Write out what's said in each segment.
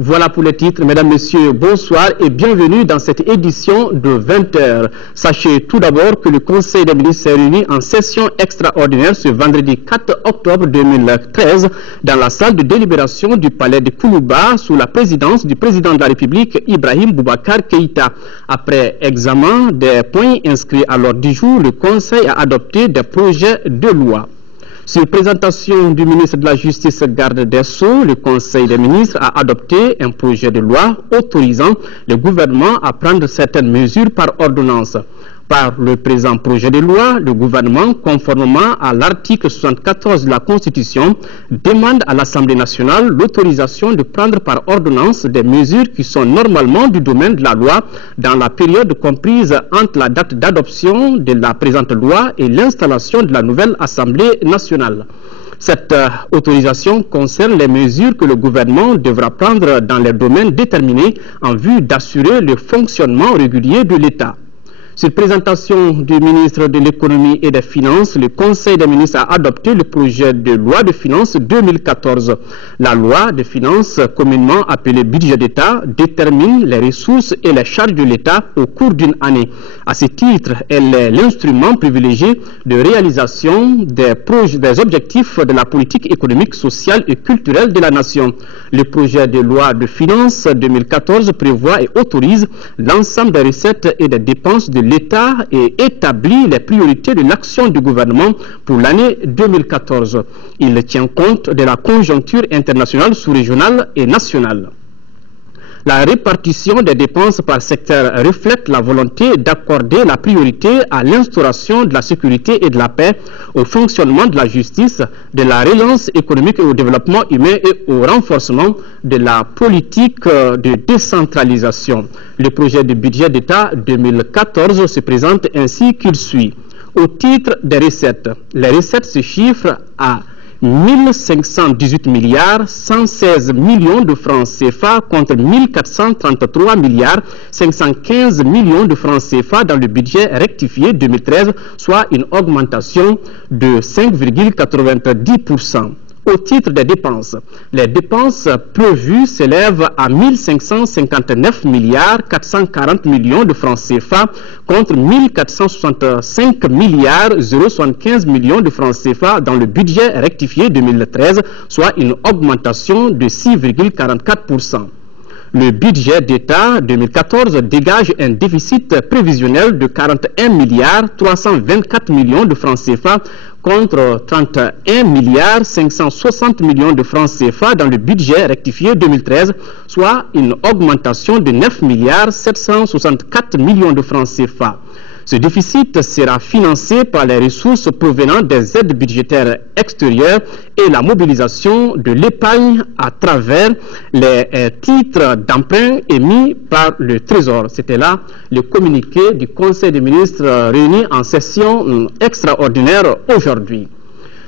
Voilà pour les titres. Mesdames, Messieurs, bonsoir et bienvenue dans cette édition de 20h. Sachez tout d'abord que le Conseil des ministres s'est réuni en session extraordinaire ce vendredi 4 octobre 2013 dans la salle de délibération du palais de Koulouba sous la présidence du président de la République Ibrahim Boubacar Keïta. Après examen des points inscrits à l'ordre du jour, le Conseil a adopté des projets de loi. Sur présentation du ministre de la Justice garde des Sceaux, le Conseil des ministres a adopté un projet de loi autorisant le gouvernement à prendre certaines mesures par ordonnance. Par le présent projet de loi, le gouvernement, conformément à l'article 74 de la Constitution, demande à l'Assemblée nationale l'autorisation de prendre par ordonnance des mesures qui sont normalement du domaine de la loi dans la période comprise entre la date d'adoption de la présente loi et l'installation de la nouvelle Assemblée nationale. Cette autorisation concerne les mesures que le gouvernement devra prendre dans les domaines déterminés en vue d'assurer le fonctionnement régulier de l'État. Sur présentation du ministre de l'Économie et des Finances, le Conseil des ministres a adopté le projet de loi de finances 2014. La loi de finances, communément appelée budget d'État, détermine les ressources et les charges de l'État au cours d'une année. À ce titre, elle est l'instrument privilégié de réalisation des objectifs de la politique économique, sociale et culturelle de la nation. Le projet de loi de finances 2014 prévoit et autorise l'ensemble des recettes et des dépenses de l'État et établit les priorités de l'action du gouvernement pour l'année 2014. Il tient compte de la conjoncture internationale, sous-régionale et nationale. La répartition des dépenses par secteur reflète la volonté d'accorder la priorité à l'instauration de la sécurité et de la paix, au fonctionnement de la justice, de la relance économique et au développement humain et au renforcement de la politique de décentralisation. Le projet de budget d'État 2014 se présente ainsi qu'il suit. Au titre des recettes, les recettes se chiffrent à 1518 milliards 116 millions de francs CFA contre 1433 milliards 515 millions de francs CFA dans le budget rectifié 2013, soit une augmentation de 5,90%. Au titre des dépenses, les dépenses prévues s'élèvent à 1559 milliards 440 millions de francs CFA contre 1465 milliards 075 millions de francs CFA dans le budget rectifié 2013, soit une augmentation de 6,44%. Le budget d'État 2014 dégage un déficit prévisionnel de 41 milliards 324 millions de francs CFA contre 31 milliards 560 millions de francs CFA dans le budget rectifié 2013, soit une augmentation de 9 milliards 764 millions de francs CFA. Ce déficit sera financé par les ressources provenant des aides budgétaires extérieures et la mobilisation de l'épargne à travers les titres d'emprunt émis par le Trésor. C'était là le communiqué du Conseil des ministres réuni en session extraordinaire aujourd'hui.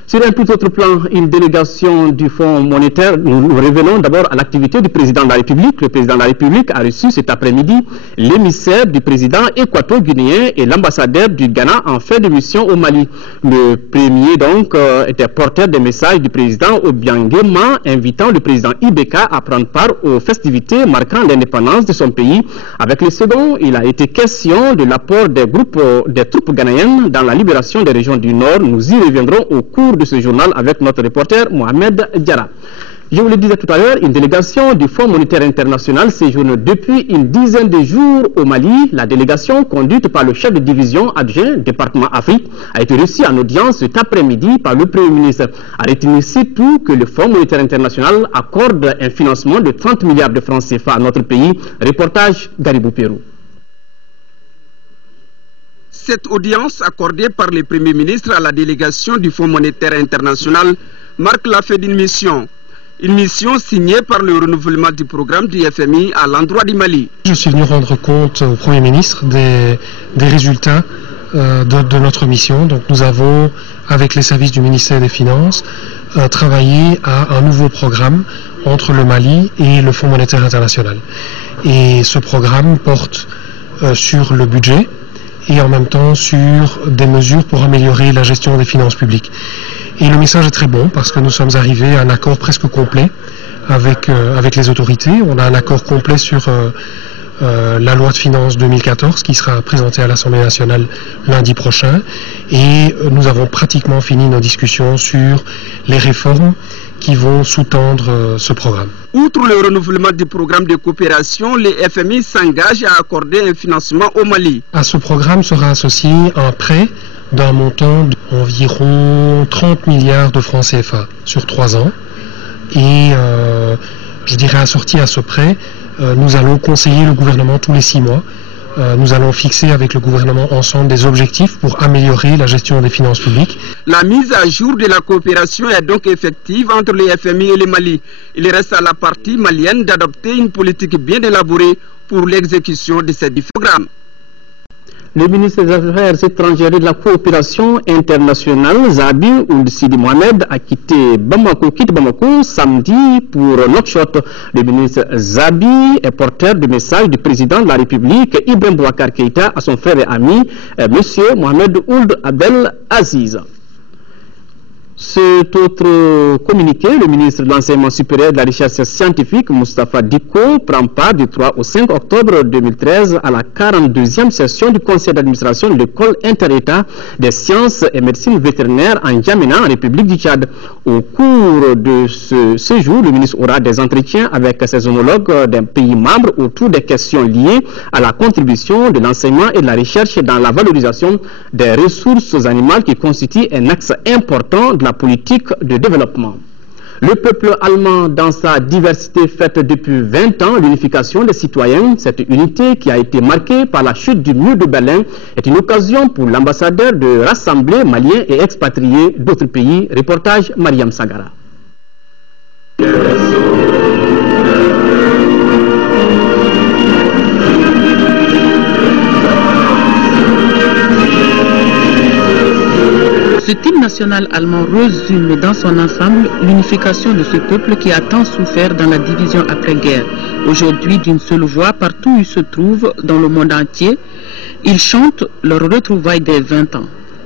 Sur un tout autre plan, une délégation du Fonds monétaire, nous revenons d'abord à l'activité du président de la République. Le président de la République a reçu cet après-midi l'émissaire du président équato-guinéen et l'ambassadeur du Ghana en fin de mission au Mali. Le premier donc était porteur des messages du président Obiangema, invitant le président Ibeka à prendre part aux festivités marquant l'indépendance de son pays. Avec le second, il a été question de l'apport des troupes ghanéennes dans la libération des régions du Nord. Nous y reviendrons au cours de ce journal avec notre reporter Mohamed Diarra. Je vous le disais tout à l'heure, une délégation du Fonds monétaire international séjourne depuis une dizaine de jours au Mali. La délégation, conduite par le chef de division adjoint département Afrique, a été reçue en audience cet après-midi par le Premier ministre. A retenu surtout que le Fonds monétaire international accorde un financement de 30 milliards de francs CFA à notre pays. Reportage Garibou Pérou. Cette audience accordée par le Premier ministre à la délégation du Fonds monétaire international marque la fin d'une mission. Une mission signée par le renouvellement du programme du FMI à l'endroit du Mali. Je suis venu rendre compte au Premier ministre des résultats de notre mission. Donc nous avons, avec les services du ministère des Finances, travaillé à un nouveau programme entre le Mali et le Fonds monétaire international. Et ce programme porte sur le budget et en même temps sur des mesures pour améliorer la gestion des finances publiques. Et le message est très bon parce que nous sommes arrivés à un accord presque complet avec les autorités. On a un accord complet sur la loi de finances 2014 qui sera présentée à l'Assemblée nationale lundi prochain. Et nous avons pratiquement fini nos discussions sur les réformes qui vont sous-tendre ce programme. Outre le renouvellement du programme de coopération, les FMI s'engagent à accorder un financement au Mali. À ce programme sera associé un prêt d'un montant d'environ 30 milliards de francs CFA sur 3 ans. Et je dirais assorti à ce prêt, nous allons conseiller le gouvernement tous les 6 mois. Nous allons fixer avec le gouvernement ensemble des objectifs pour améliorer la gestion des finances publiques. La mise à jour de la coopération est donc effective entre les FMI et le Mali. Il reste à la partie malienne d'adopter une politique bien élaborée pour l'exécution de ces programmes. Le ministre des Affaires étrangères et de la coopération internationale, Zabi Ould Sidi Mohamed, a quitté Bamako samedi pour Nouakchott. Le ministre Zabi est porteur du message du président de la République, Ibrahim Boubacar Keïta, à son frère et ami, M. Mohamed Ould Abdel Aziz. Cet autre communiqué, le ministre de l'Enseignement supérieur et de la Recherche scientifique, Moustapha Diko, prend part du 3 au 5 octobre 2013 à la 42e session du conseil d'administration de l'école inter-État des sciences et médecine vétérinaire en N'Djamena, en République du Tchad. Au cours de ce séjour, le ministre aura des entretiens avec ses homologues d'un pays membre autour des questions liées à la contribution de l'enseignement et de la recherche dans la valorisation des ressources animales qui constituent un axe important de la politique de développement. Le peuple allemand, dans sa diversité, fête depuis 20 ans l'unification des citoyens. Cette unité, qui a été marquée par la chute du mur de Berlin, est une occasion pour l'ambassadeur de rassembler Maliens et expatriés d'autres pays. Reportage Mariam Sagara. Ce hymne national allemand résume dans son ensemble l'unification de ce peuple qui a tant souffert dans la division après-guerre. Aujourd'hui, d'une seule voix, partout où ils se trouvent dans le monde entier, ils chantent leur retrouvaille des 20 ans.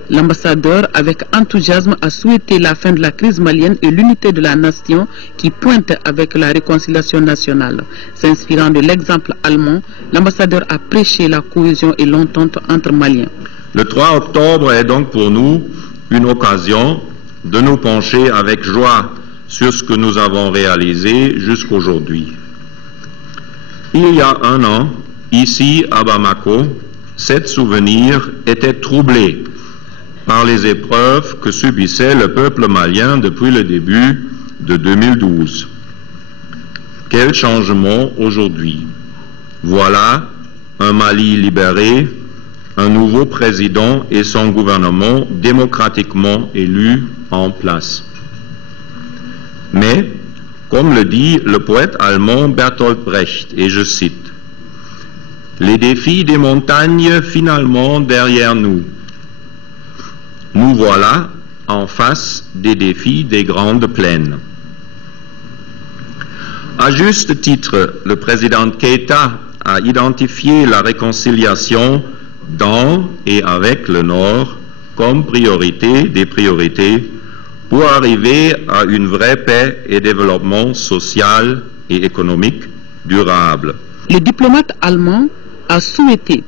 L'ambassadeur, avec enthousiasme, a souhaité la fin de la crise malienne et l'unité de la nation qui pointe avec la réconciliation nationale. S'inspirant de l'exemple allemand, l'ambassadeur a prêché la cohésion et l'entente entre Maliens. Le 3 octobre est donc pour nous une occasion de nous pencher avec joie sur ce que nous avons réalisé jusqu'aujourd'hui. Il y a un an, ici à Bamako, cet souvenir était troublé par les épreuves que subissait le peuple malien depuis le début de 2012. Quel changement aujourd'hui! Voilà un Mali libéré, un nouveau président et son gouvernement démocratiquement élu en place. Mais, comme le dit le poète allemand Bertolt Brecht, et je cite, « Les défis des montagnes finalement derrière nous. Nous voilà en face des défis des grandes plaines. » À juste titre, le président Keïta a identifié la réconciliation dans et avec le Nord comme priorité des priorités pour arriver à une vraie paix et développement social et économique durable. Le diplomate allemand a souhaité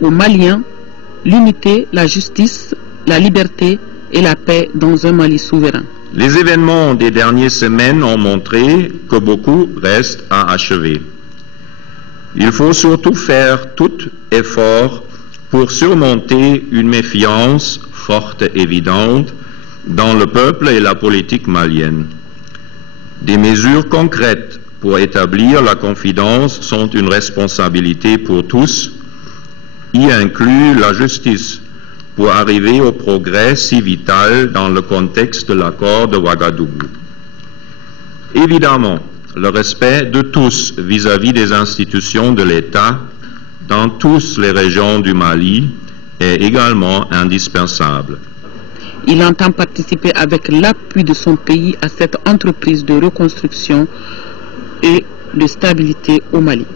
aux Maliens l'unité, la justice, la liberté et la paix dans un Mali souverain. Les événements des dernières semaines ont montré que beaucoup reste à achever. Il faut surtout faire tout effort pour surmonter une méfiance forte et évidente dans le peuple et la politique malienne. Des mesures concrètes pour établir la confiance sont une responsabilité pour tous, y inclut la justice, pour arriver au progrès si vital dans le contexte de l'accord de Ouagadougou. Évidemment, le respect de tous vis-à-vis des institutions de l'État dans toutes les régions du Mali est également indispensable. Il entend participer avec l'appui de son pays à cette entreprise de reconstruction et de stabilité au Mali.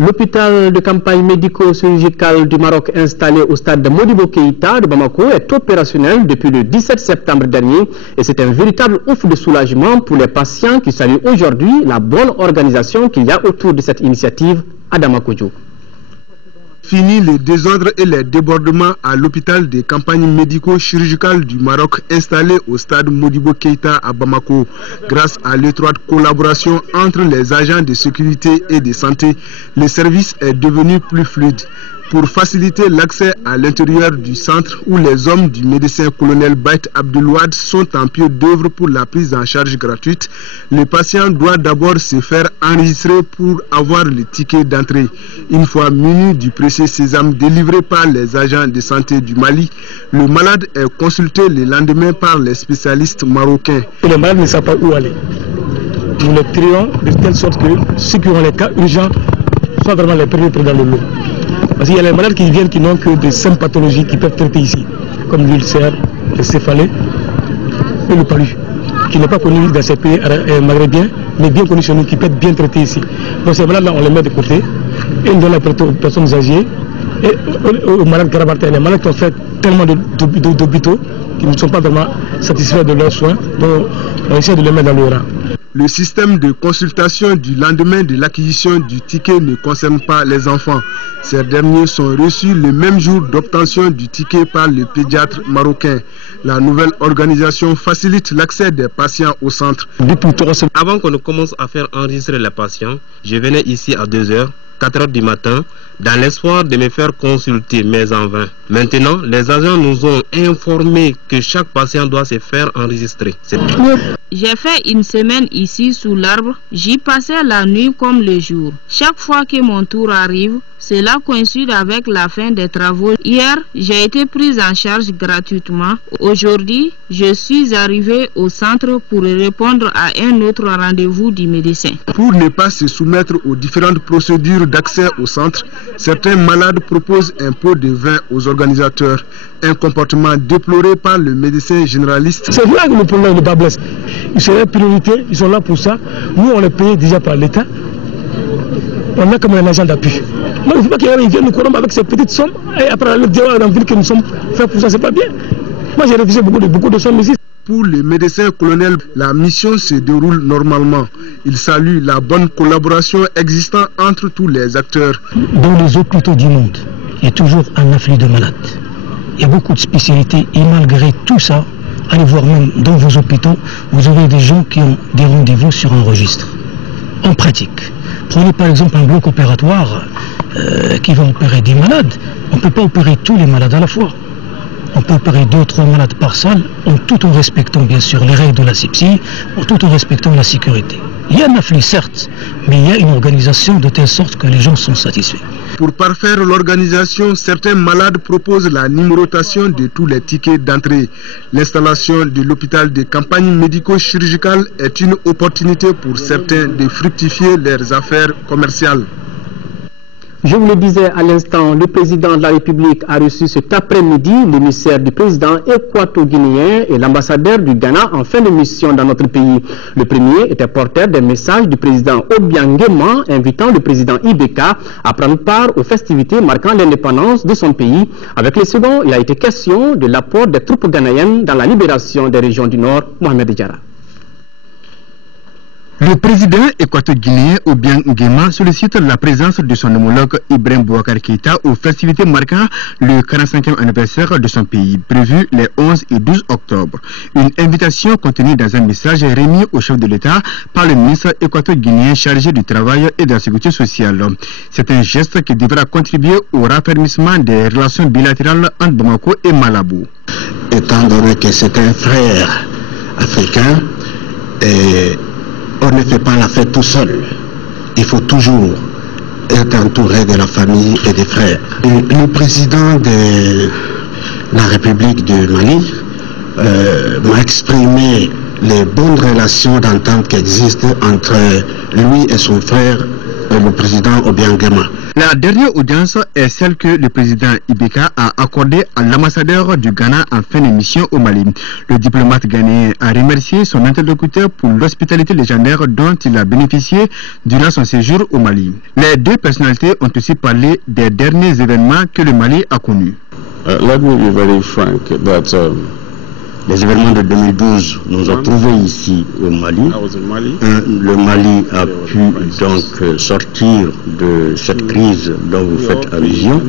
L'hôpital de campagne médico-chirurgical du Maroc installé au stade de Modibo Keïta de Bamako est opérationnel depuis le 17 septembre dernier et c'est un véritable ouf de soulagement pour les patients qui saluent aujourd'hui la bonne organisation qu'il y a autour de cette initiative à Damakodjo. Fini les désordres et les débordements à l'hôpital des campagnes médico-chirurgicales du Maroc installé au stade Modibo Keïta à Bamako. Grâce à l'étroite collaboration entre les agents de sécurité et de santé, le service est devenu plus fluide. Pour faciliter l'accès à l'intérieur du centre où les hommes du médecin-colonel Bait Abdelouad sont en pied d'œuvre pour la prise en charge gratuite, le patient doit d'abord se faire enregistrer pour avoir le ticket d'entrée. Une fois muni du précieux sésame délivré par les agents de santé du Mali, le malade est consulté le lendemain par les spécialistes marocains. Les malades ne savent pas où aller. Nous les trions de telle sorte que ceux qui ont les cas urgents soient vraiment les premiers pris dans le lot. Parce qu'il y a les malades qui viennent qui n'ont que de simples pathologies qui peuvent traiter ici, comme l'ulcère, le céphalée et le palu, qui n'est pas connu dans ces pays maghrébins, mais bien connu chez nous, qui peut être bien traité ici. Donc ces malades-là, on les met de côté et on donne la priorité aux personnes âgées et aux malades graves, les malades qui ont fait tellement d'hôpitaux qui ne sont pas vraiment satisfaits de leurs soins, donc on essaie de les mettre dans le rang. Le système de consultation du lendemain de l'acquisition du ticket ne concerne pas les enfants. Ces derniers sont reçus le même jour d'obtention du ticket par le pédiatre marocain. La nouvelle organisation facilite l'accès des patients au centre. Avant qu'on ne commence à faire enregistrer les patients, je venais ici à 2h, 4h du matin, dans l'espoir de me faire consulter, mais en vain. Maintenant, les agents nous ont informé que chaque patient doit se faire enregistrer. J'ai fait une semaine ici sous l'arbre. J'y passais la nuit comme le jour. Chaque fois que mon tour arrive, cela coïncide avec la fin des travaux. Hier, j'ai été prise en charge gratuitement. Aujourd'hui, je suis arrivée au centre pour répondre à un autre rendez-vous du médecin. Pour ne pas se soumettre aux différentes procédures d'accès au centre, certains malades proposent un pot de vin aux organisateurs. Un comportement déploré par le médecin généraliste. C'est là que le problème de Bablesse. Ils sont la priorité, ils sont là pour ça. Nous, on les paye déjà par l'État. On a comme un agent d'appui. Moi, il ne faut pas qu'ils viennent nous corrompre avec ces petites sommes et après le dire dans la ville que nous sommes faits pour ça, c'est pas bien. Moi, j'ai refusé beaucoup de sommes ici. Pour le médecin colonel, la mission se déroule normalement. Il salue la bonne collaboration existant entre tous les acteurs. Dans les hôpitaux du monde, il y a toujours un afflux de malades. Il y a beaucoup de spécialités et malgré tout ça, allez voir même dans vos hôpitaux, vous aurez des gens qui ont des rendez-vous sur un registre. En pratique, prenez par exemple un bloc opératoire qui va opérer des malades. On ne peut pas opérer tous les malades à la fois. On peut opérer 2 ou 3 malades par salle, tout en respectant bien sûr les règles de la l'asepsie, tout en respectant la sécurité. Il y a un afflux certes, mais il y a une organisation de telle sorte que les gens sont satisfaits. Pour parfaire l'organisation, certains malades proposent la numérotation de tous les tickets d'entrée. L'installation de l'hôpital de campagne médico-chirurgicale est une opportunité pour certains de fructifier leurs affaires commerciales. Je vous le disais à l'instant, le président de la République a reçu cet après-midi l'émissaire du président équato-guinéen et l'ambassadeur du Ghana en fin de mission dans notre pays. Le premier était porteur des messages du président Obiang Nguema invitant le président Ibeka à prendre part aux festivités marquant l'indépendance de son pays. Avec les seconds, il a été question de l'apport des troupes ghanéennes dans la libération des régions du Nord. Mohamed Diarra. Le président équato-guinéen Obiang Nguema sollicite la présence de son homologue Ibrahim Boubacar Keïta aux festivités marquant le 45e anniversaire de son pays, prévu les 11 et 12 octobre. Une invitation contenue dans un message remis au chef de l'État par le ministre équato-guinéen chargé du travail et de la sécurité sociale. C'est un geste qui devra contribuer au raffermissement des relations bilatérales entre Bamako et Malabo. Étant donné que c'est un frère africain, on ne fait pas la fête tout seul. Il faut toujours être entouré de la famille et des frères. Le président de la République du Mali m'a exprimé les bonnes relations d'entente qui existent entre lui et son frère, le président Obiang Nguema. La dernière audience est celle que le président Ibeka a accordée à l'ambassadeur du Ghana en fin d'émission au Mali. Le diplomate ghanéen a remercié son interlocuteur pour l'hospitalité légendaire dont il a bénéficié durant son séjour au Mali. Les deux personnalités ont aussi parlé des derniers événements que le Mali a connus. Let me be very frank that les événements de 2012 nous ont trouvés ici au Mali. Le Mali a pu donc sortir de cette crise dont vous faites allusion.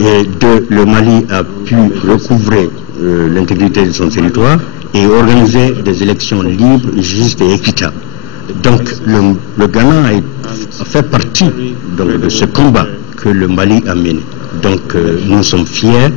Et le Mali a pu recouvrer l'intégrité de son territoire et organiser des élections libres, justes et équitables. Donc le Ghana a fait partie donc, de ce combat que le Mali a mené. Donc nous sommes fiers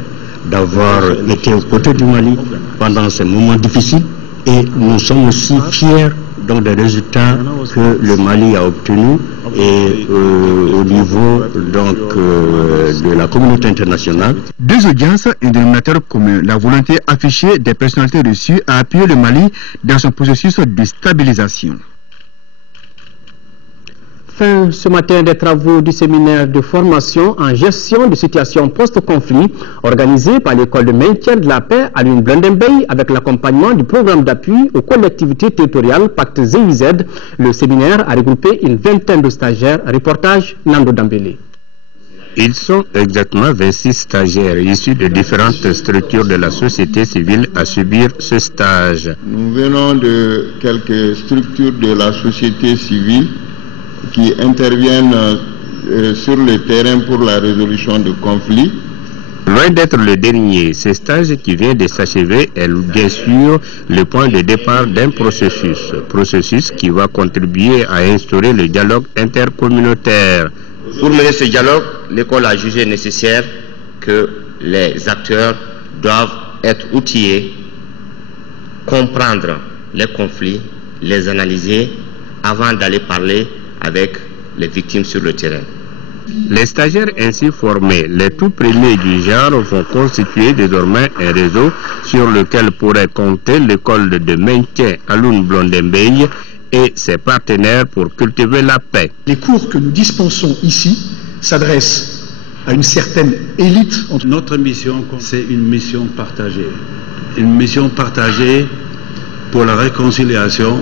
d'avoir été aux côtés du Mali pendant ces moments difficiles et nous sommes aussi fiers donc, des résultats que le Mali a obtenus et au niveau donc, de la communauté internationale. Deux audiences, un dénominateur commun, la volonté affichée des personnalités reçues à appuyer le Mali dans son processus de stabilisation. Fin ce matin des travaux du séminaire de formation en gestion de situations post-conflit organisé par l'école de maintien de la paix à l'Une-Blondembey avec l'accompagnement du programme d'appui aux collectivités territoriales Pacte ZIZ. Le séminaire a regroupé une vingtaine de stagiaires. Reportage Nando Dambélé. Ils sont exactement 26 stagiaires issus de différentes structures de la société civile à subir ce stage. Nous venons de quelques structures de la société civile qui interviennent sur le terrain pour la résolution de conflits. Loin d'être le dernier, ce stage qui vient de s'achever est bien sûr le point de départ d'un processus qui va contribuer à instaurer le dialogue intercommunautaire. Pour mener ce dialogue, l'école a jugé nécessaire que les acteurs doivent être outillés, comprendre les conflits, les analyser avant d'aller parler avec les victimes sur le terrain. Les stagiaires ainsi formés, les tout premiers du genre, vont constituer désormais un réseau sur lequel pourrait compter l'école de maintien à l'Une-Blondembey et ses partenaires pour cultiver la paix. Les cours que nous dispensons ici s'adressent à une certaine élite. Notre mission, c'est une mission partagée. Une mission partagée pour la réconciliation,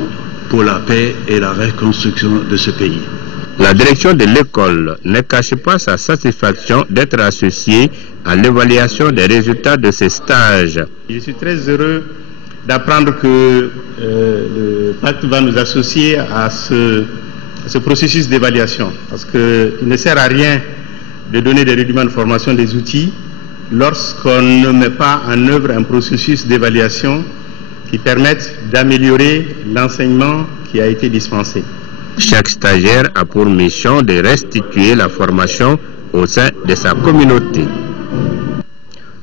pour la paix et la reconstruction de ce pays. La direction de l'école ne cache pas sa satisfaction d'être associée à l'évaluation des résultats de ces stages. Je suis très heureux d'apprendre que le pacte va nous associer à ce processus d'évaluation, parce qu'il ne sert à rien de donner des rudiments de formation, des outils, lorsqu'on ne met pas en œuvre un processus d'évaluation qui permettent d'améliorer l'enseignement qui a été dispensé. Chaque stagiaire a pour mission de restituer la formation au sein de sa communauté.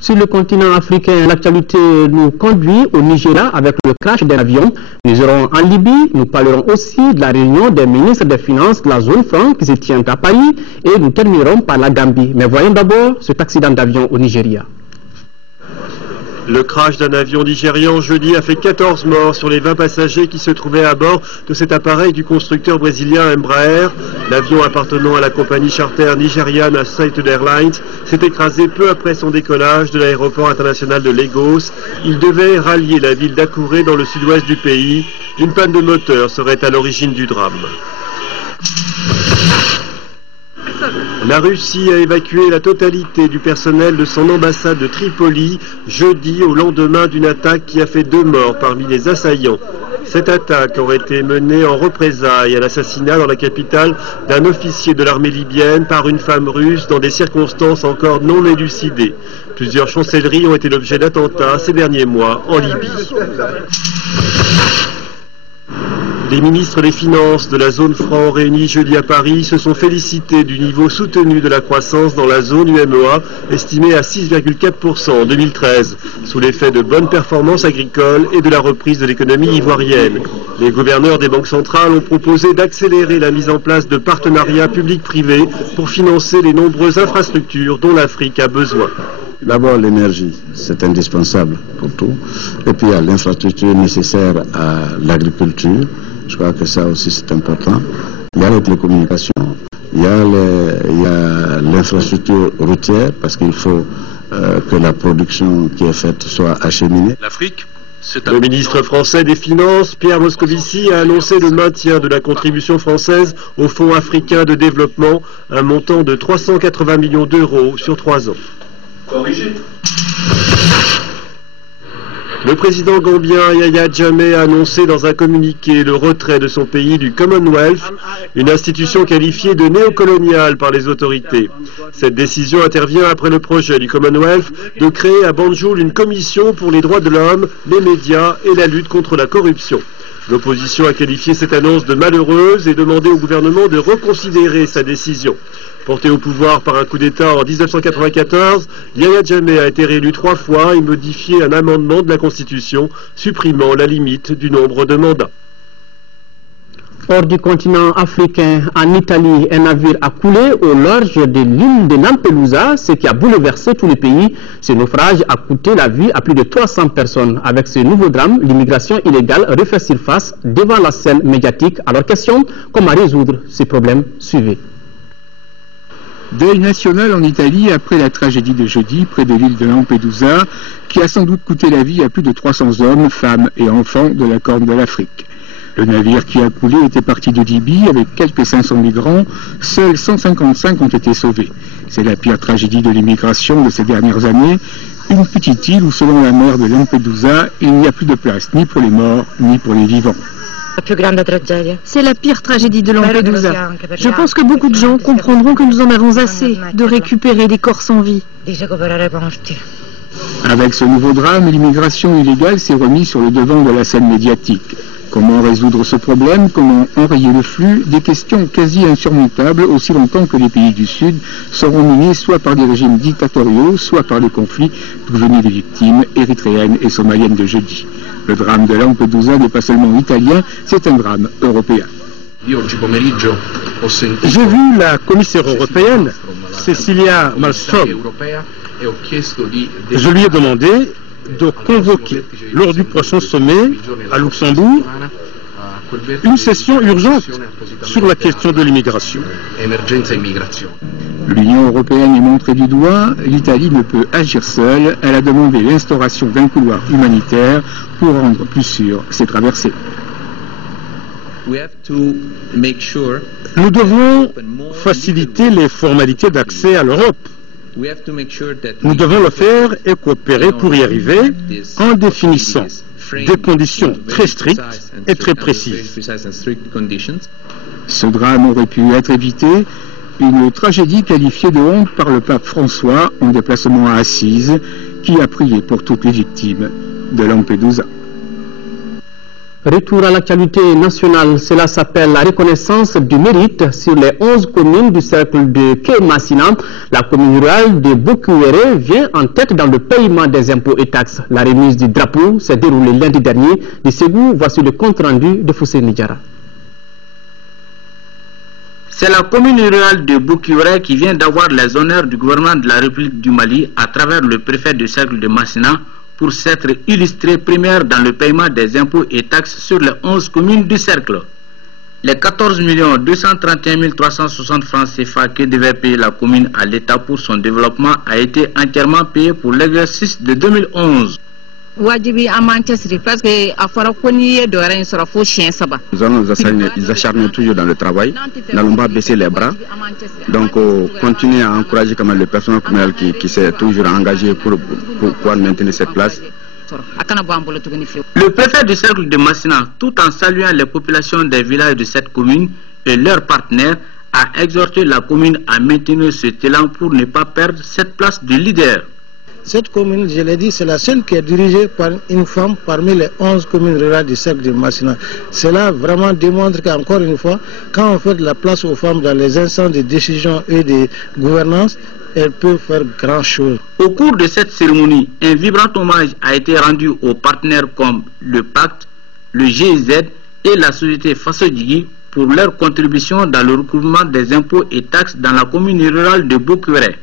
Sur le continent africain, l'actualité nous conduit au Nigeria avec le crash d'un avion. Nous irons en Libye, nous parlerons aussi de la réunion des ministres des Finances de la zone franc qui se tient à Paris et nous terminerons par la Gambie. Mais voyons d'abord cet accident d'avion au Nigeria. Le crash d'un avion nigérian jeudi a fait 14 morts sur les 20 passagers qui se trouvaient à bord de cet appareil du constructeur brésilien Embraer. L'avion appartenant à la compagnie charter nigériane United Airlines s'est écrasé peu après son décollage de l'aéroport international de Lagos. Il devait rallier la ville d'Akure dans le sud-ouest du pays. Une panne de moteur serait à l'origine du drame. La Russie a évacué la totalité du personnel de son ambassade de Tripoli jeudi au lendemain d'une attaque qui a fait 2 morts parmi les assaillants. Cette attaque aurait été menée en représailles à l'assassinat dans la capitale d'un officier de l'armée libyenne par une femme russe dans des circonstances encore non élucidées. Plusieurs chancelleries ont été l'objet d'attentats ces derniers mois en Libye. Les ministres des Finances de la zone franc réunis jeudi à Paris se sont félicités du niveau soutenu de la croissance dans la zone UMEA, estimée à 6,4% en 2013, sous l'effet de bonnes performances agricoles et de la reprise de l'économie ivoirienne. Les gouverneurs des banques centrales ont proposé d'accélérer la mise en place de partenariats publics-privés pour financer les nombreuses infrastructures dont l'Afrique a besoin. D'abord l'énergie, c'est indispensable pour tout. Et puis il y a l'infrastructure nécessaire à l'agriculture. Je crois que ça aussi c'est important. Il y a les télécommunications, Il y a l'infrastructure routière, parce qu'il faut que la production qui est faite soit acheminée. L'Afrique. Le ministre français des Finances, Pierre Moscovici, a annoncé le maintien de la contribution française au Fonds africain de développement, un montant de 380 millions d'euros sur 3 ans. Corrigé. Le président gambien Yahya Jammeh a annoncé dans un communiqué le retrait de son pays du Commonwealth, une institution qualifiée de néocoloniale par les autorités. Cette décision intervient après le projet du Commonwealth de créer à Banjul une commission pour les droits de l'homme, les médias et la lutte contre la corruption. L'opposition a qualifié cette annonce de malheureuse et demandé au gouvernement de reconsidérer sa décision. Porté au pouvoir par un coup d'État en 1994, Yahya Jammeh a été réélu 3 fois et modifié un amendement de la Constitution supprimant la limite du nombre de mandats. Hors du continent africain, en Italie, un navire a coulé au large de l'île de Lampedusa, ce qui a bouleversé tout le pays. Ce naufrage a coûté la vie à plus de 300 personnes. Avec ce nouveau drame, l'immigration illégale refait surface devant la scène médiatique. Alors question, comment résoudre ces problèmes? Suivez. Deuil national en Italie après la tragédie de jeudi près de l'île de Lampedusa, qui a sans doute coûté la vie à plus de 300 hommes, femmes et enfants de la Corne de l'Afrique. Le navire qui a coulé était parti de Libye avec quelques 500 migrants. Seuls 155 ont été sauvés. C'est la pire tragédie de l'immigration de ces dernières années. Une petite île où, selon la maire de Lampedusa, il n'y a plus de place ni pour les morts ni pour les vivants. C'est la pire tragédie de Lampedusa. Je pense que beaucoup de gens comprendront que nous en avons assez de récupérer des corps sans vie. Avec ce nouveau drame, l'immigration illégale s'est remise sur le devant de la scène médiatique. Comment résoudre ce problème? Comment enrayer le flux? Des questions quasi insurmontables aussi longtemps que les pays du Sud seront menés soit par des régimes dictatoriaux, soit par les conflits d'où venaient les victimes érythréennes et somaliennes de jeudi. Le drame de Lampedusa n'est pas seulement italien, c'est un drame européen. J'ai vu la commissaire européenne, Cecilia Malmström. Je lui ai demandé de convoquer lors du prochain sommet à Luxembourg une session urgente sur la question de l'immigration. L'Union européenne est montrée du doigt, l'Italie ne peut agir seule, elle a demandé l'instauration d'un couloir humanitaire pour rendre plus sûres ces traversées. Nous devons faciliter les formalités d'accès à l'Europe. Nous devons le faire et coopérer pour y arriver en définissant des conditions très strictes et très précises. Ce drame aurait pu être évité, une tragédie qualifiée de honte par le pape François en déplacement à Assise, qui a prié pour toutes les victimes de Lampedusa. Retour à l'actualité nationale, cela s'appelle la reconnaissance du mérite sur les 11 communes du cercle de Kémassina. La commune rurale de Bokuwere vient en tête dans le paiement des impôts et taxes. La remise du drapeau s'est déroulée lundi dernier. De Ségou, voici le compte rendu de Foussé Nidjara. C'est la commune rurale de Bokuwere qui vient d'avoir les honneurs du gouvernement de la République du Mali à travers le préfet du cercle de Massina, pour s'être illustrée première dans le paiement des impôts et taxes sur les 11 communes du cercle. Les 14 231 360 francs CFA que devait payer la commune à l'État pour son développement a été entièrement payé pour l'exercice de 2011. Nous allons nous acharner toujours dans le travail, nous n'allons pas baisser les bras, donc continuer à encourager quand même le personnel communal qui s'est toujours engagé pour pouvoir maintenir cette place. Le préfet du cercle de Massina, tout en saluant les populations des villages de cette commune et leurs partenaires, a exhorté la commune à maintenir ce talent pour ne pas perdre cette place de leader. Cette commune, je l'ai dit, c'est la seule qui est dirigée par une femme parmi les 11 communes rurales du cercle de Massina. Cela vraiment démontre qu'encore une fois, quand on fait de la place aux femmes dans les instances de décision et de gouvernance, elles peuvent faire grand chose. Au cours de cette cérémonie, un vibrant hommage a été rendu aux partenaires comme le Pacte, le GIZ et la société Fasso-Djigui pour leur contribution dans le recouvrement des impôts et taxes dans la commune rurale de Bokuwere.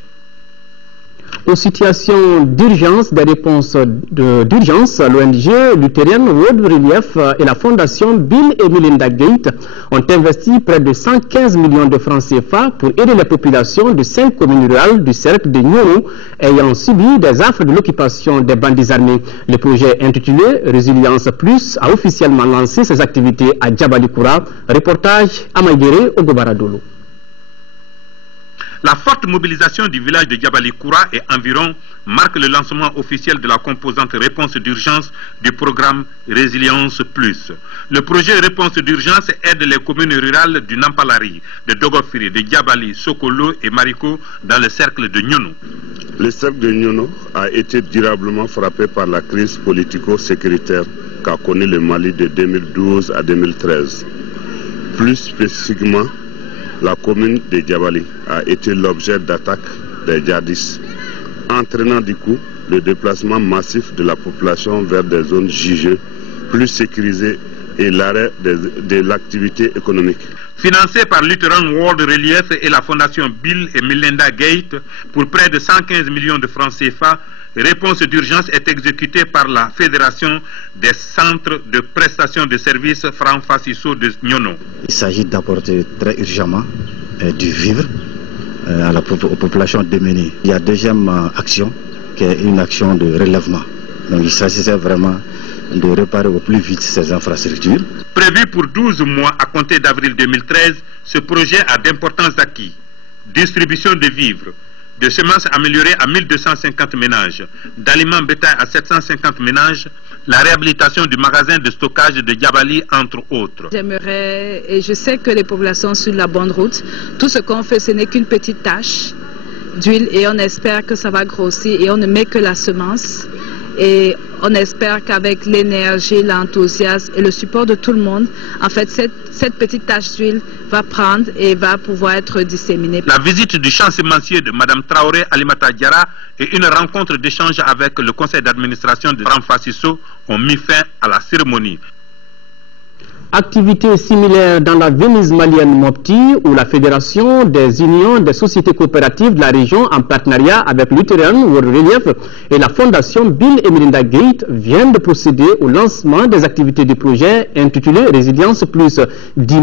Aux situations d'urgence, des réponses d'urgence, l'ONG luthérienne World Relief et la fondation Bill et Melinda Gates ont investi près de 115 millions de francs CFA pour aider les populations de 5 communes rurales du cercle de Nyoro ayant subi des affres de l'occupation des bandits armés. Le projet intitulé Résilience Plus a officiellement lancé ses activités à Djabalikoura. Reportage à Maïgéré au Gobaradolo. La forte mobilisation du village de Djabalikoura et environ marque le lancement officiel de la composante réponse d'urgence du programme Résilience Plus. Le projet réponse d'urgence aide les communes rurales du Nampalari, de Dogofiri, de Djabali, Sokolo et Mariko dans le cercle de Nyono. Le cercle de Nyono a été durablement frappé par la crise politico-sécuritaire qu'a connue le Mali de 2012 à 2013. Plus spécifiquement, la commune de Djabali a été l'objet d'attaques des djihadistes, entraînant du coup le déplacement massif de la population vers des zones jugées plus sécurisées et l'arrêt de l'activité économique. Financé par Lutheran World Relief et la fondation Bill et Melinda Gates pour près de 115 millions de francs CFA, réponse d'urgence est exécutée par la Fédération des centres de prestation de services Franc-Facisso de Nyono. Il s'agit d'apporter très urgemment du vivre aux populations démunies. Il y a deuxième action qui est une action de relèvement. Donc il s'agissait vraiment de réparer au plus vite ces infrastructures. Prévu pour 12 mois à compter d'avril 2013, ce projet a d'importants acquis. Distribution de vivres, de semences améliorées à 1250 ménages, d'aliments bétail à 750 ménages, la réhabilitation du magasin de stockage de Djabali, entre autres. J'aimerais, et je sais que les populations sont sur la bonne route, tout ce qu'on fait, ce n'est qu'une petite tâche d'huile et on espère que ça va grossir et on ne met que la semence. Et on espère qu'avec l'énergie, l'enthousiasme et le support de tout le monde, en fait, cette petite tache d'huile va prendre et va pouvoir être disséminée. La visite du champ sémencier de Mme Traoré Alimata Diarra et une rencontre d'échange avec le conseil d'administration de Franc-Facisso ont mis fin à la cérémonie. Activité similaire dans la Venise malienne Mopti, où la Fédération des unions des sociétés coopératives de la région, en partenariat avec Lutheran World Relief et la fondation Bill et Melinda Gates, viennent de procéder au lancement des activités du projet intitulé Résilience Plus. 10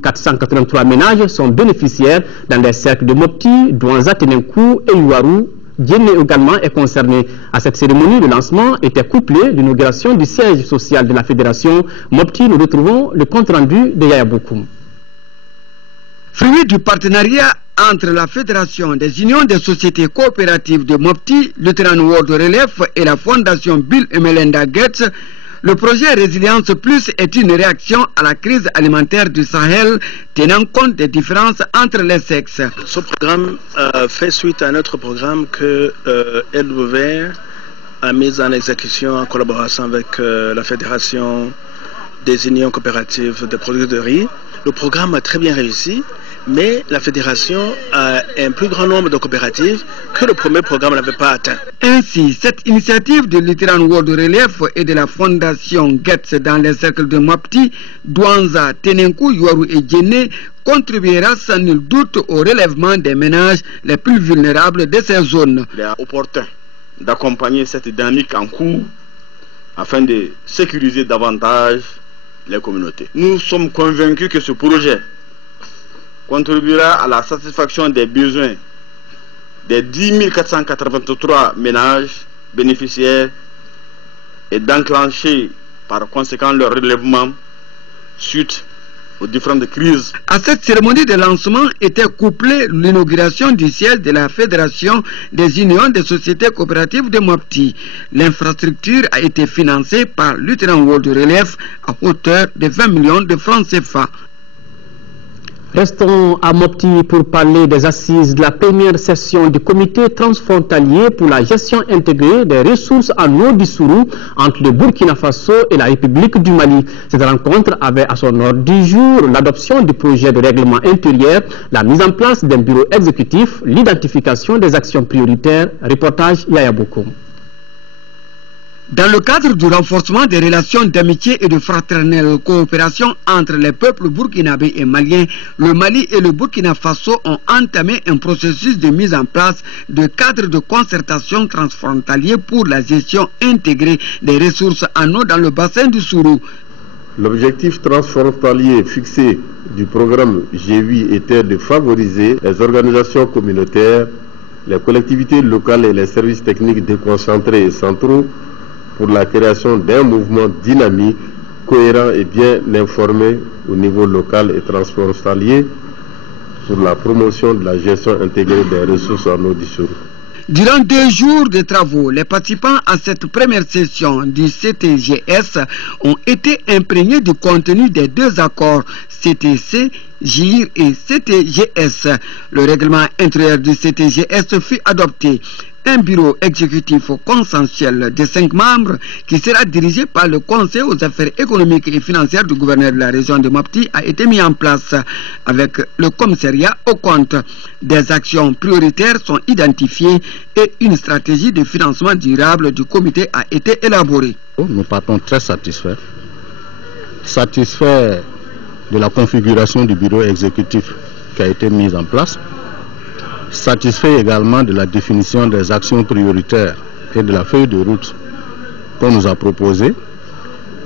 483 ménages sont bénéficiaires dans les cercles de Mopti, Douanza, Tenenkou et Ouaru. Djéné également est concerné. À cette cérémonie, le lancement était couplé d'inauguration du siège social de la Fédération Mopti. Nous retrouvons le compte-rendu de Yaya Bokoum. Fruit du partenariat entre la Fédération des unions des sociétés coopératives de Mopti, Lutheran World Relief et la fondation Bill et Melinda Gates, le projet Résilience Plus est une réaction à la crise alimentaire du Sahel, tenant compte des différences entre les sexes. Ce programme fait suite à un autre programme que LWR a mis en exécution en collaboration avec la Fédération des unions coopératives de producteurs de riz. Le programme a très bien réussi, mais la fédération a un plus grand nombre de coopératives que le premier programme n'avait pas atteint. Ainsi, cette initiative de Lutheran World Relief et de la fondation Gates dans les cercles de Mopti, Douanza, Tenenkou, Youarou et Djéné contribuera sans nul doute au relèvement des ménages les plus vulnérables de ces zones. Il est opportun d'accompagner cette dynamique en cours afin de sécuriser davantage les communautés. Nous sommes convaincus que ce projet contribuera à la satisfaction des besoins des 10 483 ménages bénéficiaires et d'enclencher par conséquent leur relèvement suite aux différentes crises. À cette cérémonie de lancement était couplée l'inauguration du siège de la Fédération des unions des sociétés coopératives de Mopti. L'infrastructure a été financée par Lutheran World Relief à hauteur de 20 millions de francs CFA. Restons à Mopti pour parler des assises de la première session du comité transfrontalier pour la gestion intégrée des ressources en eau du Sourou entre le Burkina Faso et la République du Mali. Cette rencontre avait à son ordre du jour l'adoption du projet de règlement intérieur, la mise en place d'un bureau exécutif, l'identification des actions prioritaires. Reportage Yaya Bokoum. Dans le cadre du renforcement des relations d'amitié et de fraternelle coopération entre les peuples burkinabés et maliens, le Mali et le Burkina Faso ont entamé un processus de mise en place de cadres de concertation transfrontaliers pour la gestion intégrée des ressources en eau dans le bassin du Sourou. L'objectif transfrontalier fixé du programme G8 était de favoriser les organisations communautaires, les collectivités locales et les services techniques déconcentrés et centraux pour la création d'un mouvement dynamique, cohérent et bien informé au niveau local et transfrontalier pour la promotion de la gestion intégrée des ressources en eau du Sourou. Durant 2 jours de travaux, les participants à cette première session du CTGS ont été imprégnés du contenu des 2 accords CTC, GIR et CTGS. Le règlement intérieur du CTGS fut adopté. Un bureau exécutif consensuel de 5 membres qui sera dirigé par le Conseil aux affaires économiques et financières du gouverneur de la région de Mopti a été mis en place avec le commissariat aux comptes. Des actions prioritaires sont identifiées et une stratégie de financement durable du comité a été élaborée. Nous partons très satisfaits de la configuration du bureau exécutif qui a été mise en place. Satisfait également de la définition des actions prioritaires et de la feuille de route qu'on nous a proposée.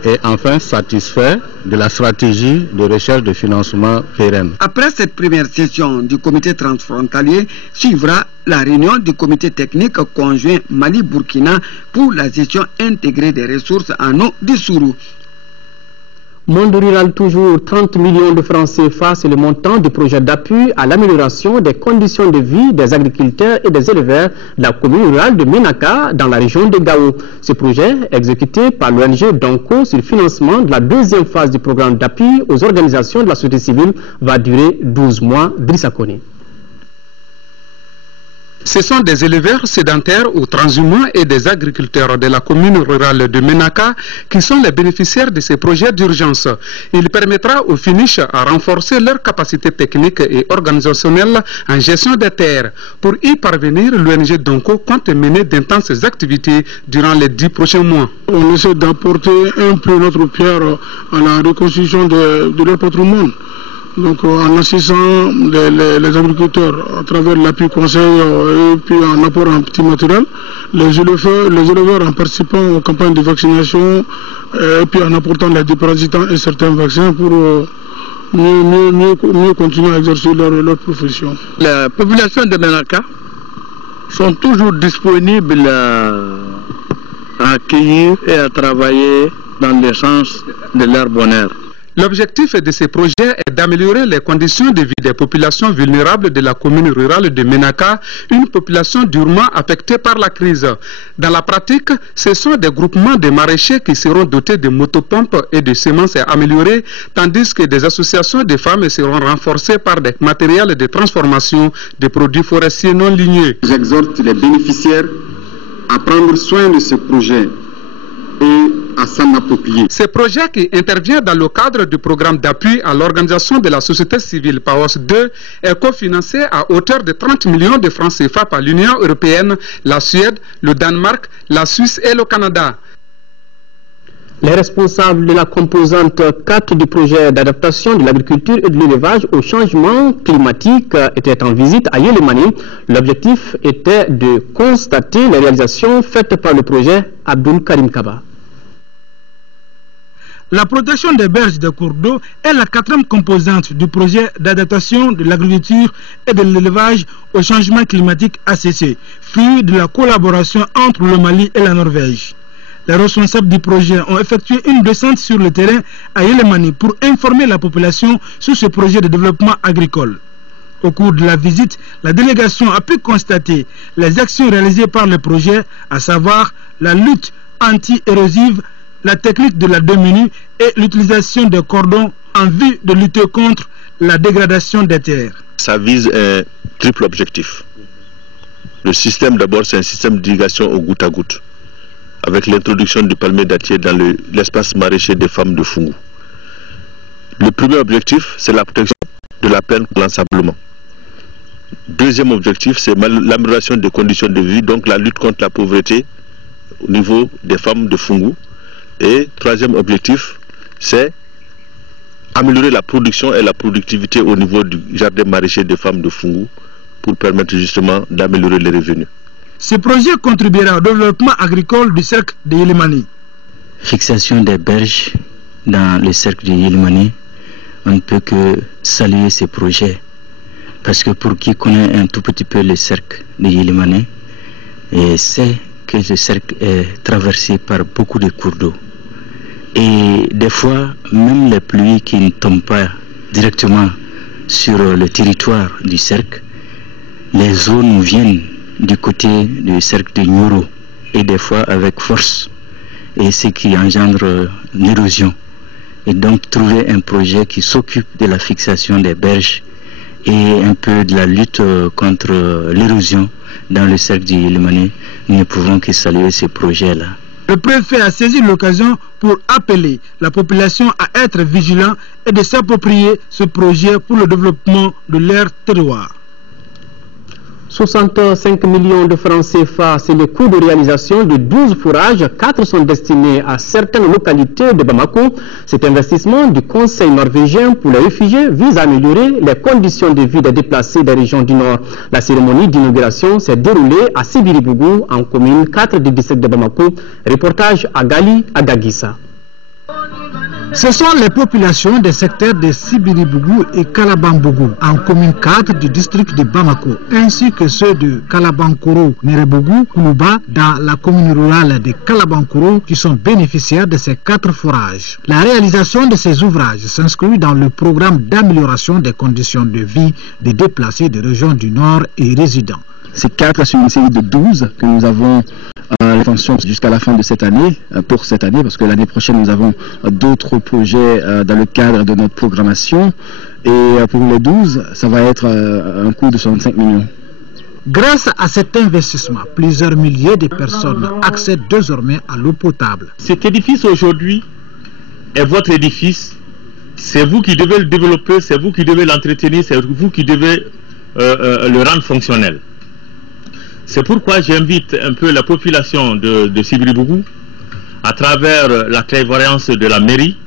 Et enfin, satisfait de la stratégie de recherche de financement pérenne. Après cette première session du comité transfrontalier, suivra la réunion du comité technique conjoint Mali-Burkina pour la gestion intégrée des ressources en eau du Sourou. Monde rural toujours, 30 millions de francs CFA, c'est le montant du projet d'appui à l'amélioration des conditions de vie des agriculteurs et des éleveurs de la commune rurale de Menaka dans la région de Gao. Ce projet, exécuté par l'ONG Donko sur le financement de la 2e phase du programme d'appui aux organisations de la société civile, va durer 12 mois. Drissa Kone. Ce sont des éleveurs sédentaires ou transhumants et des agriculteurs de la commune rurale de Menaka qui sont les bénéficiaires de ces projets d'urgence. Il permettra au finish à renforcer leurs capacités techniques et organisationnelles en gestion des terres. Pour y parvenir, l'ONG Donko compte mener d'intenses activités durant les 10 prochains mois. On essaie d'apporter un peu notre pierre à la reconstruction de leur patrimoine. Donc en assistant les agriculteurs à travers l'appui conseil et puis en apportant un petit matériel, les éleveurs en participant aux campagnes de vaccination et puis en apportant les déparasitants et certains vaccins pour mieux continuer à exercer leur profession. La population de Menaka sont toujours disponibles à accueillir et à travailler dans le sens de leur bonheur. L'objectif de ces projets est d'améliorer les conditions de vie des populations vulnérables de la commune rurale de Menaka, une population durement affectée par la crise. Dans la pratique, ce sont des groupements de maraîchers qui seront dotés de motopompes et de semences améliorées, tandis que des associations de femmes seront renforcées par des matériels de transformation des produits forestiers non ligneux. J'exhorte les bénéficiaires à prendre soin de ce projet et à s'en approprier. Ce projet qui intervient dans le cadre du programme d'appui à l'organisation de la société civile PAOS 2 est cofinancé à hauteur de 30 millions de francs CFA par l'Union européenne, la Suède, le Danemark, la Suisse et le Canada. Les responsables de la composante 4 du projet d'adaptation de l'agriculture et de l'élevage au changement climatique étaient en visite à Yélémani. L'objectif était de constater les réalisations faites par le projet. Abdul Karim Kaba. La protection des berges des cours d'eau est la 4e composante du projet d'adaptation de l'agriculture et de l'élevage au changement climatique ACC, fruit de la collaboration entre le Mali et la Norvège. Les responsables du projet ont effectué une descente sur le terrain à Yélémani pour informer la population sur ce projet de développement agricole. Au cours de la visite, la délégation a pu constater les actions réalisées par le projet, à savoir la lutte anti-érosive, la technique de la démunie et l'utilisation des cordons en vue de lutter contre la dégradation des terres. Ça vise un triple objectif. Le système d'abord, c'est un système d'irrigation au goutte à goutte, avec l'introduction du palmier dattier dans l'espace maraîcher des femmes de Fungu. Le premier objectif, c'est la protection de la plaine contre l'ensablement. Deuxième objectif, c'est l'amélioration des conditions de vie, donc la lutte contre la pauvreté au niveau des femmes de Fungu. Et troisième objectif, c'est améliorer la production et la productivité au niveau du jardin maraîcher des femmes de Fungu pour permettre justement d'améliorer les revenus. Ce projet contribuera au développement agricole du cercle de Yilimani. Fixation des berges dans le cercle de Yilimani, on ne peut que saluer ces projets. Parce que pour qui connaît un tout petit peu le cercle de Yilimani, sait que le cercle est traversé par beaucoup de cours d'eau. Et des fois, même les pluies qui ne tombent pas directement sur le territoire du cercle, les eaux nous viennent du côté du cercle de Nyoro, et des fois avec force, et ce qui engendre l'érosion. Et donc trouver un projet qui s'occupe de la fixation des berges et un peu de la lutte contre l'érosion dans le cercle du Yilimani, nous ne pouvons que saluer ce projet-là. Le préfet a saisi l'occasion pour appeler la population à être vigilant et de s'approprier ce projet pour le développement de leur terroir. 65 millions de francs CFA, c'est le coût de réalisation de 12 forages. 4 sont destinés à certaines localités de Bamako. Cet investissement du Conseil norvégien pour les réfugiés vise à améliorer les conditions de vie des déplacés des régions du Nord. La cérémonie d'inauguration s'est déroulée à Sibiribougou, en commune 4 du district de Bamako. Reportage à Gali Agagissa. Ce sont les populations des secteurs de Sibiribougou et Kalabambougou, en commune 4 du district de Bamako, ainsi que ceux de Kalabankoro, Nerebougou, Koulouba, dans la commune rurale de Kalabankoro, qui sont bénéficiaires de ces 4 forages. La réalisation de ces ouvrages s'inscrit dans le programme d'amélioration des conditions de vie des déplacés des régions du Nord et résidents. Ces 4 sur une série de 12 que nous avons l'intention jusqu'à la fin de cette année, pour cette année, parce que l'année prochaine nous avons d'autres projets dans le cadre de notre programmation, et pour les 12, ça va être un coût de 65 millions. Grâce à cet investissement, plusieurs milliers de personnes accèdent désormais à l'eau potable. Cet édifice aujourd'hui est votre édifice, c'est vous qui devez le développer, c'est vous qui devez l'entretenir, c'est vous qui devez le rendre fonctionnel. C'est pourquoi j'invite un peu la population de Sibiribougou, à travers la clairvoyance de la mairie,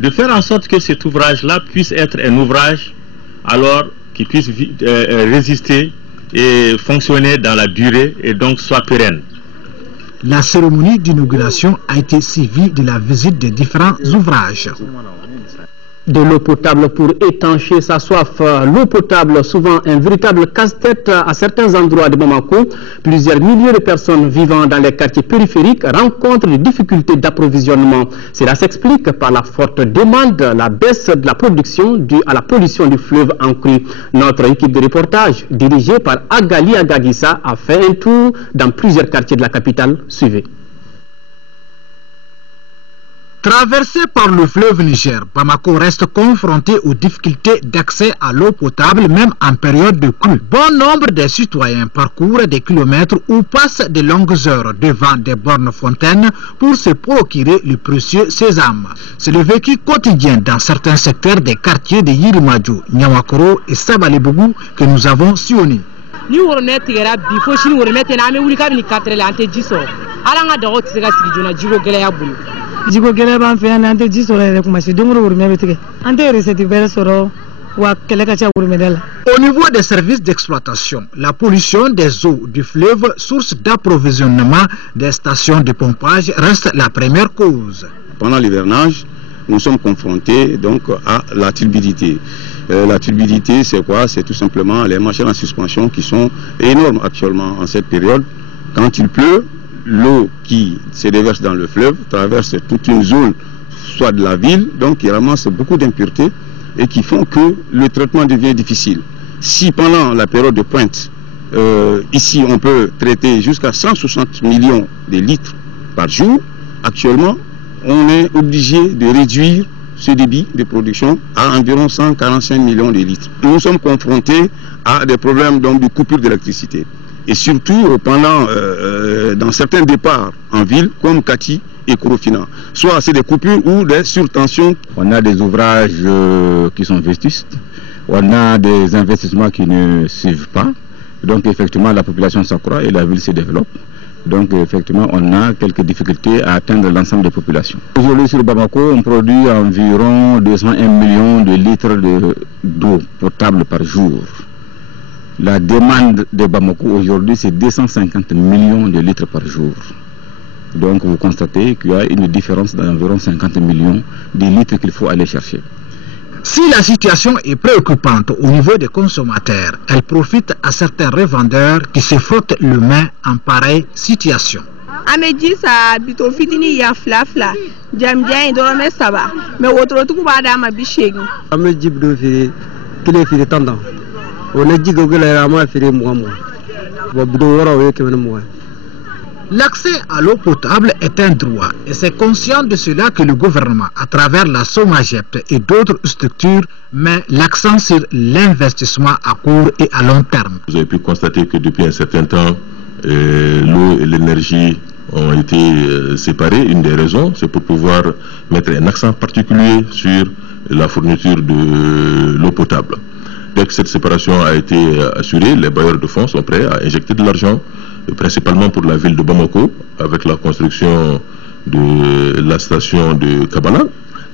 de faire en sorte que cet ouvrage-là puisse être un ouvrage alors qui puisse résister et fonctionner dans la durée et donc soit pérenne. La cérémonie d'inauguration a été suivie de la visite des différents ouvrages. De l'eau potable pour étancher sa soif. L'eau potable, souvent un véritable casse-tête à certains endroits de Bamako. Plusieurs milliers de personnes vivant dans les quartiers périphériques rencontrent des difficultés d'approvisionnement. Cela s'explique par la forte demande, la baisse de la production due à la pollution du fleuve en crue. Notre équipe de reportage, dirigée par Agali Agagissa, a fait un tour dans plusieurs quartiers de la capitale. Suivez. Traversé par le fleuve Niger, Bamako reste confronté aux difficultés d'accès à l'eau potable même en période de crue. Bon nombre de citoyens parcourent des kilomètres ou passent de longues heures devant des bornes fontaines pour se procurer le précieux sésame. C'est le vécu quotidien dans certains secteurs des quartiers de Yirimadjou, Nyawakoro et Sabalibougou que nous avons sillonnés. Jiko gele ban fe an ante ji soro yɛrɛ kuma si don o don bɛ tigɛ an tɛ recette bɛrɛ sɔrɔ wa kɛlɛ ka ca wurumɛdɛ la. Au niveau des services d'exploitation, la pollution des eaux du fleuve, source d'approvisionnement des stations de pompage, reste la première cause. Pendant l'hivernage, nous sommes confrontés donc à la turbidité. La turbidité, c'est quoi? C'est tout simplement les machines en suspension qui sont énormes actuellement en cette période. Quand il pleut, l'eau qui se déverse dans le fleuve traverse toute une zone, soit de la ville, donc il ramasse beaucoup d'impuretés et qui font que le traitement devient difficile. Si pendant la période de pointe, ici on peut traiter jusqu'à 160 millions de litres par jour, actuellement on est obligé de réduire ce débit de production à environ 145 millions de litres. Nous sommes confrontés à des problèmes donc, de coupure d'électricité. Et surtout dans certains départs en ville comme Kati et Korofina. Soit c'est des coupures ou des surtensions. On a des ouvrages qui sont vétustes, on a des investissements qui ne suivent pas. Donc effectivement la population s'accroît et la ville se développe. Donc effectivement, on a quelques difficultés à atteindre l'ensemble des populations. Aujourd'hui sur Bamako, on produit environ 201 millions de litres d'eau potable par jour. La demande de Bamako aujourd'hui, c'est 250 millions de litres par jour. Donc vous constatez qu'il y a une différence d'environ 50 millions de litres qu'il faut aller chercher. Si la situation est préoccupante au niveau des consommateurs, elle profite à certains revendeurs qui se frottent les mains en pareille situation. L'accès à l'eau potable est un droit et c'est conscient de cela que le gouvernement, à travers la SOMAGEP et d'autres structures, met l'accent sur l'investissement à court et à long terme. Vous avez pu constater que depuis un certain temps, l'eau et l'énergie ont été séparées. Une des raisons, c'est pour pouvoir mettre un accent particulier sur la fourniture de l'eau potable. Dès que cette séparation a été assurée, les bailleurs de fonds sont prêts à injecter de l'argent, principalement pour la ville de Bamako, avec la construction de la station de Kabala.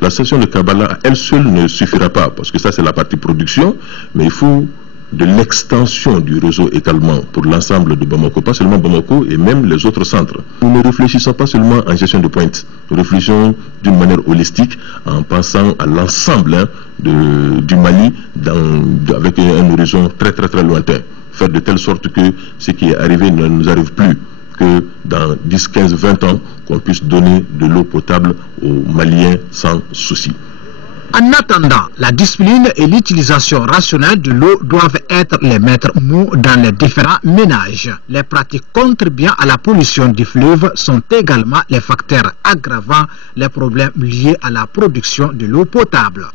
La station de Kabala, elle seule ne suffira pas, parce que ça c'est la partie production, mais il faut de l'extension du réseau également pour l'ensemble de Bamako, pas seulement Bamako et même les autres centres. Nous ne réfléchissons pas seulement en gestion de pointe, nous réfléchissons d'une manière holistique en pensant à l'ensemble du Mali avec un horizon très lointain. Faire de telle sorte que ce qui est arrivé ne nous arrive plus, que dans 10, 15, 20 ans, qu'on puisse donner de l'eau potable aux Maliens sans souci. En attendant, la discipline et l'utilisation rationnelle de l'eau doivent être les maîtres mots dans les différents ménages. Les pratiques contribuant à la pollution du fleuve sont également les facteurs aggravant les problèmes liés à la production de l'eau potable.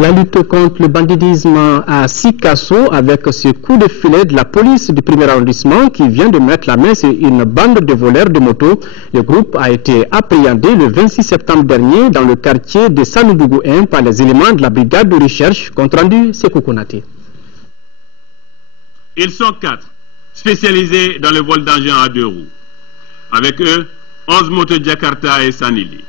La lutte contre le banditisme à Sikasso avec ce coup de filet de la police du 1er arrondissement qui vient de mettre la main sur une bande de voleurs de motos. Le groupe a été appréhendé le 26 septembre dernier dans le quartier de Sanobougou 1 par les éléments de la brigade de recherche. Compte rendu, Sekou Konaté. Ils sont 4, spécialisés dans le vol d'engins à 2 roues. Avec eux, 11 motos Jakarta et Sanili.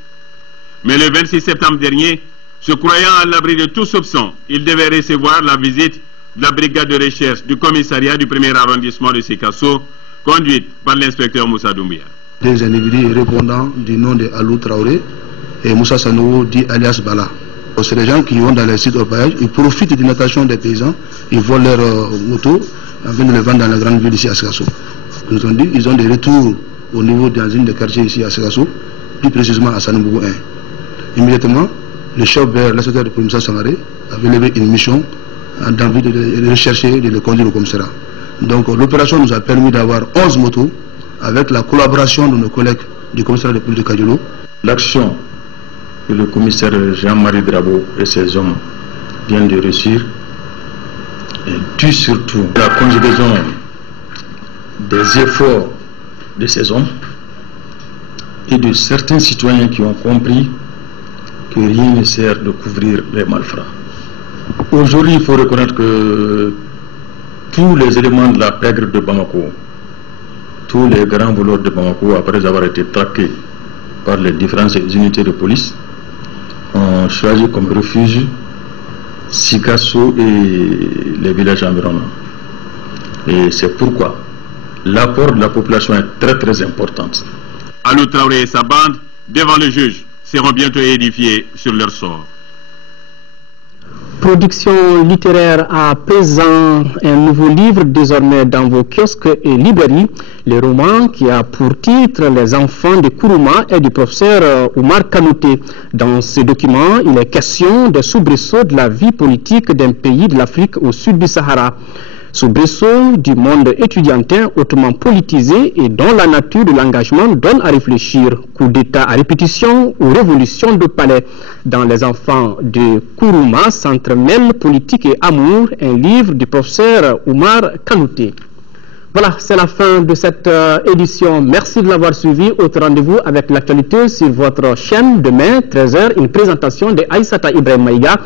Mais le 26 septembre dernier, se croyant à l'abri de tout soupçon, il devait recevoir la visite de la brigade de recherche du commissariat du 1er arrondissement de Sikasso, conduite par l'inspecteur Moussa Doumbia. Des individus répondant du nom de Alou Traoré et Moussa Sanogo dit alias Bala. C'est les gens qui vont dans les sites orpaillage, ils profitent d'une attention des paysans, ils volent leurs motos afin de les vendre dans la grande ville ici à Sikasso. Ils nous ont dit qu'ils ont des retours au niveau dans une des quartiers ici à Sikasso, plus précisément à Sanobougou 1. Immédiatement, le chef vers l'inspecteur de police Sangaré avait levé une mission d'envie de les rechercher et de les conduire au commissariat. Donc l'opération nous a permis d'avoir 11 motos avec la collaboration de nos collègues du commissariat de police de Kadiolo. L'action que le commissaire Jean-Marie Drabo et ses hommes viennent de réussir est due surtout à la conjugaison des efforts de ces hommes et de certains citoyens qui ont compris que rien ne sert de couvrir les malfrats. Aujourd'hui, il faut reconnaître que tous les éléments de la pègre de Bamako, tous les grands voleurs de Bamako, après avoir été traqués par les différentes unités de police, ont choisi comme refuge Sikasso et les villages environnants. Et c'est pourquoi l'apport de la population est très important. Alou Traoré et sa bande, devant le juge, seront bientôt édifiés sur leur sort. Production littéraire à présent, un nouveau livre désormais dans vos kiosques et librairies. Le roman qui a pour titre Les enfants de Kourouma est du professeur Oumar Kanouté. Dans ce document, il est question des soubresauts de la vie politique d'un pays de l'Afrique au sud du Sahara. Soubresauts du monde étudiantin hautement politisé et dont la nature de l'engagement donne à réfléchir. Coup d'État à répétition ou révolution de palais. Dans Les enfants de Kourouma s'entremêlent politique et amour, un livre du professeur Oumar Kanouté. Voilà, c'est la fin de cette édition. Merci de l'avoir suivi. Autre rendez-vous avec l'actualité sur votre chaîne demain, 13h, une présentation de Aïssata Ibrahim Maïga.